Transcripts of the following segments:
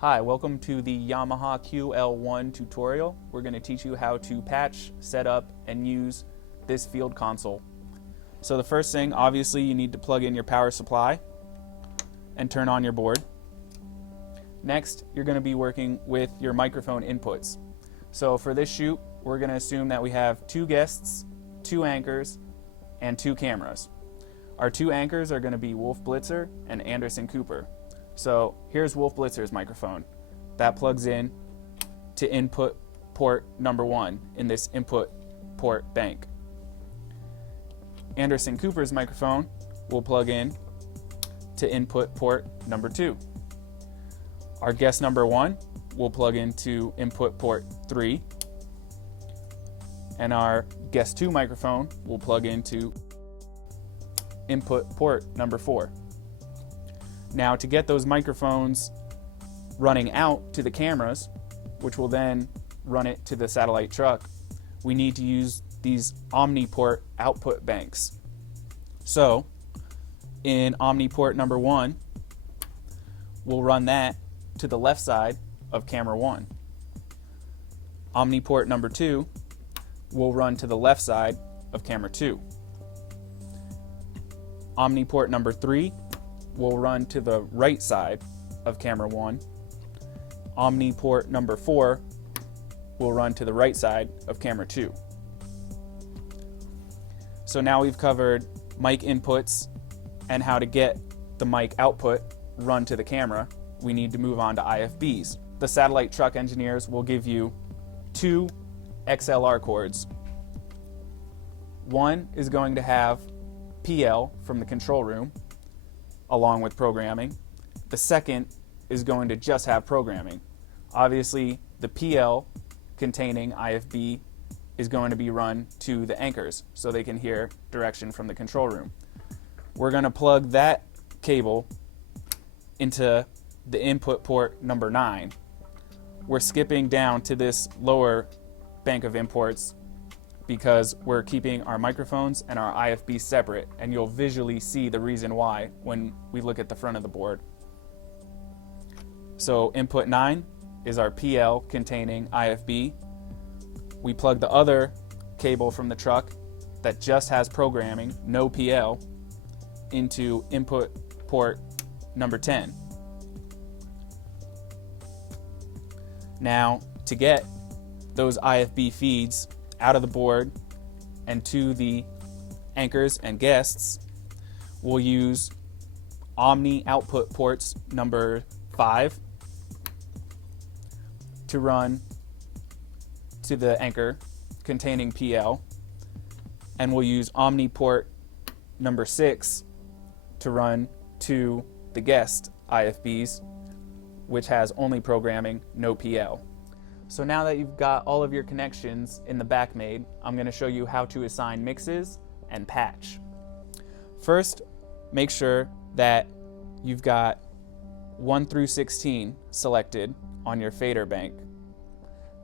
Hi, welcome to the Yamaha QL1 tutorial. We're going to teach you how to patch, set up, and use this field console. So the first thing, obviously, you need to plug in your power supply and turn on your board. Next, you're going to be working with your microphone inputs. So for this shoot, we're going to assume that we have 2 guests, 2 anchors, and 2 cameras. Our 2 anchors are going to be Wolf Blitzer and Anderson Cooper. So here's Wolf Blitzer's microphone. That plugs in to input port number 1 in this input port bank. Anderson Cooper's microphone will plug in to input port number 2. Our guest number 1 will plug into input port 3. And our guest 2 microphone will plug into input port number 4. Now, to get those microphones running out to the cameras, which will then run it to the satellite truck, we need to use these omniport output banks. So in omniport number 1, we'll run that to the left side of camera 1. Omniport number 2 will run to the left side of camera 2. Omniport number 3 will run to the right side of camera 1. Omniport number 4 will run to the right side of camera 2. So now we've covered mic inputs and how to get the mic output run to the camera. We need to move on to IFBs. The satellite truck engineers will give you 2 XLR cords. One is going to have PL from the control room along with programming. The second is going to just have programming. Obviously, the PL containing IFB is going to be run to the anchors so they can hear direction from the control room. We're going to plug that cable into the input port number 9. We're skipping down to this lower bank of imports because we're keeping our microphones and our IFB separate, and you'll visually see the reason why when we look at the front of the board. So input 9 is our PL containing IFB. We plug the other cable from the truck that just has programming, no PL, into input port number 10. Now, to get those IFB feeds out of the board and to the anchors and guests, we'll use Omni output ports number 5 to run to the anchor containing PL, and we'll use Omni port number 6 to run to the guest IFBs, which has only programming, no PL. So now that you've got all of your connections in the back made, I'm going to show you how to assign mixes and patch. First, make sure that you've got 1 through 16 selected on your fader bank.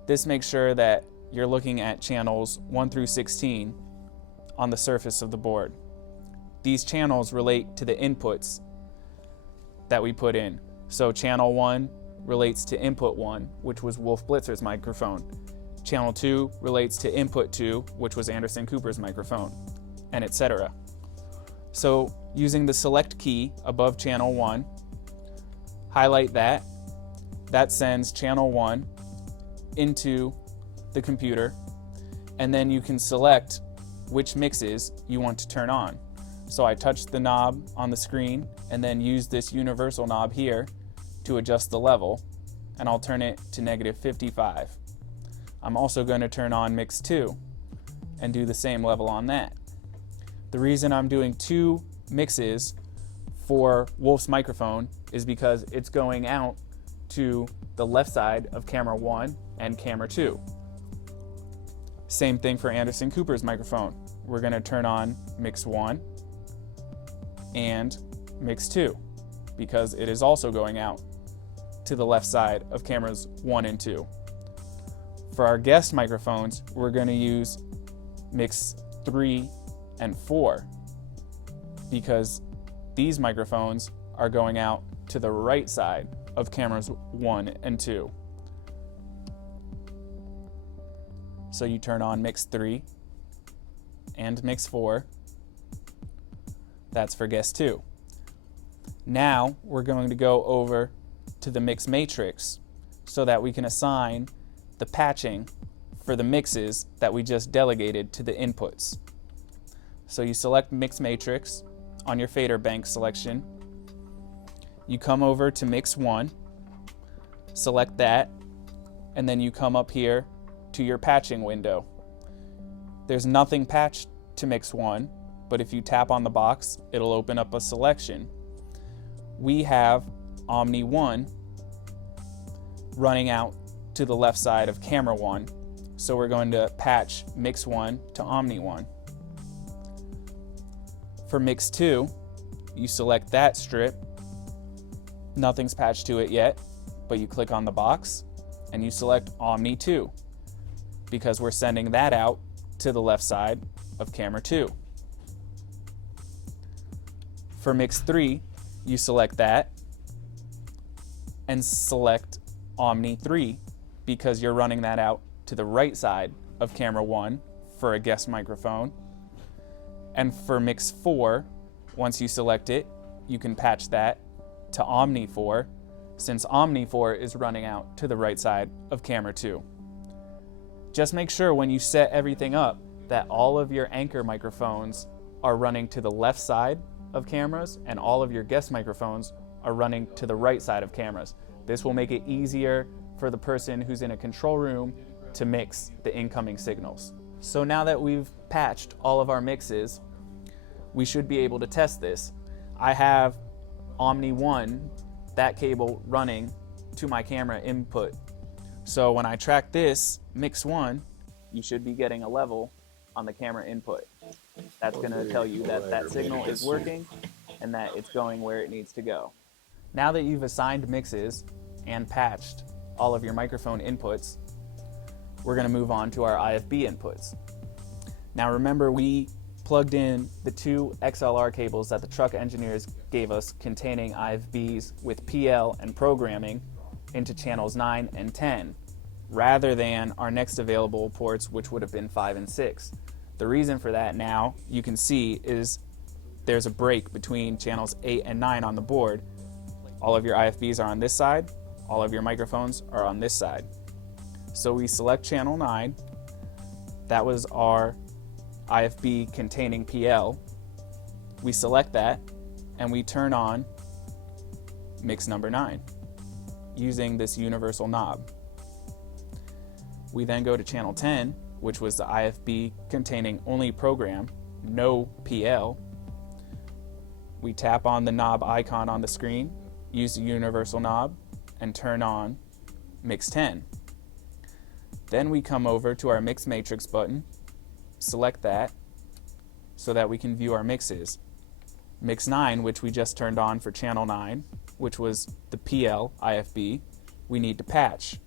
This makes sure that you're looking at channels 1 through 16 on the surface of the board. These channels relate to the inputs that we put in. So channel 1 relates to input 1, which was Wolf Blitzer's microphone. Channel 2 relates to input 2, which was Anderson Cooper's microphone, and etc. So using the select key above channel 1, highlight that. That sends channel 1 into the computer, and then you can select which mixes you want to turn on. So I touch the knob on the screen and then use this universal knob here to adjust the level, and I'll turn it to -55. I'm also going to turn on mix 2 and do the same level on that. The reason I'm doing 2 mixes for Wolf's microphone is because it's going out to the left side of camera 1 and camera 2. Same thing for Anderson Cooper's microphone. We're going to turn on mix 1 and mix 2 because it is also going out to the left side of cameras 1 and 2. For our guest microphones, we're going to use mix 3 and 4 because these microphones are going out to the right side of cameras 1 and 2. So you turn on mix 3 and mix 4. That's for guest 2. Now we're going to go over to the mix matrix so that we can assign the patching for the mixes that we just delegated to the inputs. So you select mix matrix on your fader bank selection. You come over to mix 1, select that, and then you come up here to your patching window. There's nothing patched to mix 1, but if you tap on the box, it'll open up a selection. We have Omni 1 running out to the left side of camera 1, so we're going to patch mix 1 to Omni 1. For mix 2, you select that strip. Nothing's patched to it yet, but you click on the box and you select Omni 2 because we're sending that out to the left side of camera 2. For mix 3, you select that and select Omni 3 because you're running that out to the right side of camera 1 for a guest microphone. And for mix 4, once you select it, you can patch that to Omni 4 since Omni 4 is running out to the right side of camera 2. Just make sure when you set everything up that all of your anchor microphones are running to the left side of cameras and all of your guest microphones are running to the right side of cameras. This will make it easier for the person who's in a control room to mix the incoming signals. So now that we've patched all of our mixes, we should be able to test this. I have Omni 1, that cable running to my camera input. So when I track this, mix 1, you should be getting a level on the camera input. That's going to tell you that that signal is working and that it's going where it needs to go. Now that you've assigned mixes and patched all of your microphone inputs, we're going to move on to our IFB inputs. Now remember, we plugged in the 2 XLR cables that the truck engineers gave us containing IFBs with PL and programming into channels 9 and 10, rather than our next available ports, which would have been 5 and 6. The reason for that, now you can see, is there's a break between channels 8 and 9 on the board. All of your IFBs are on this side, all of your microphones are on this side. So we select channel 9, that was our IFB containing PL. We select that and we turn on mix number 9 using this universal knob. We then go to channel 10, which was the IFB containing only program, no PL. We tap on the knob icon on the screen, use the universal knob, and turn on mix 10. Then we come over to our mix matrix button, select that so that we can view our mixes. Mix 9, which we just turned on for channel 9, which was the PL IFB, we need to patch.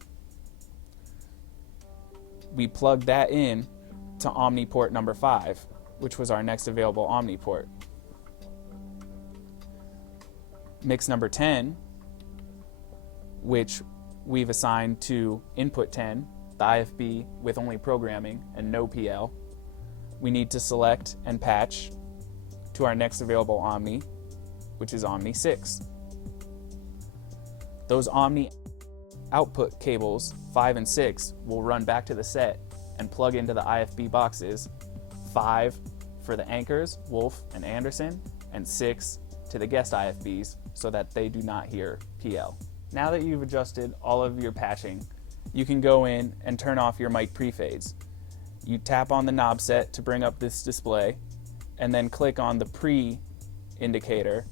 We plug that in to Omni port number 5, which was our next available Omni port. Mix number 10, which we've assigned to input 10, the IFB with only programming and no PL, we need to select and patch to our next available Omni, which is Omni 6. Those Omni output cables 5 and 6 will run back to the set and plug into the IFB boxes, 5 for the anchors, Wolf and Anderson, and 6 to the guest IFBs so that they do not hear PL. Now that you've adjusted all of your patching, you can go in and turn off your mic pre-fades. You tap on the knob set to bring up this display and then click on the pre indicator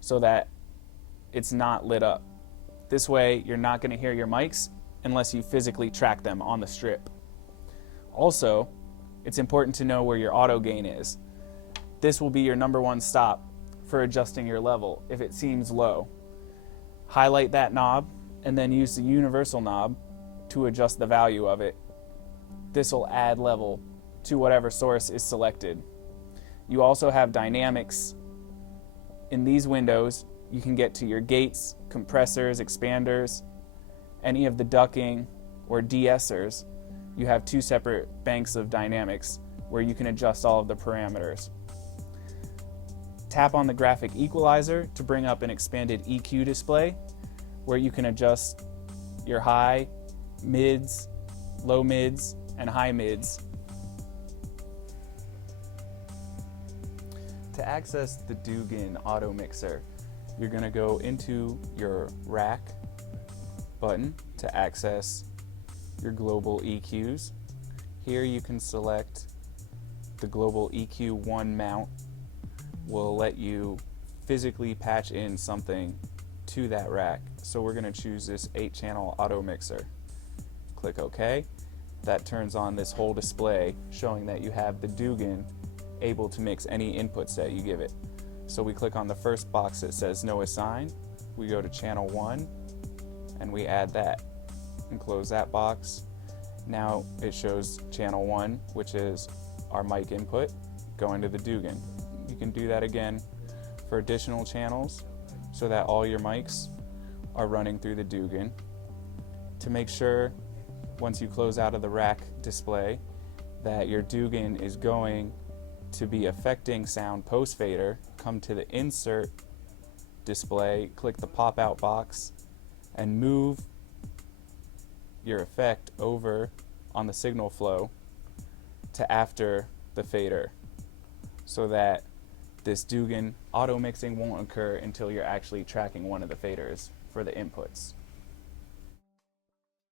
so that it's not lit up. This way you're not going to hear your mics unless you physically track them on the strip. Also, it's important to know where your auto gain is. This will be your number one stop for adjusting your level if it seems low. Highlight that knob and then use the universal knob to adjust the value of it. This will add level to whatever source is selected. You also have dynamics in these windows you can get to your gates, compressors, expanders, any of the ducking or de-essers. You have two separate banks of dynamics where you can adjust all of the parameters. Tap on the graphic equalizer to bring up an expanded EQ display where you can adjust your high, mids, low mids, and high mids. To access the Dugan Auto Mixer, you're going to go into your rack button to access your global EQs. Here you can select the global EQ1 mount. Will let you physically patch in something to that rack. So we're going to choose this 8-channel auto mixer. Click OK. That turns on this whole display showing that you have the Dugan able to mix any inputs that you give it. So we click on the first box that says no assign. We go to channel 1 and we add that and close that box. Now it shows channel 1, which is our mic input, going to the Dugan. You can do that again for additional channels so that all your mics are running through the Dugan. To make sure, once you close out of the rack display, that your Dugan is going to be affecting sound post fader, come to the insert display, click the pop out box, and move your effect over on the signal flow to after the fader, so that this Dugan auto mixing won't occur until you're actually tracking one of the faders for the inputs.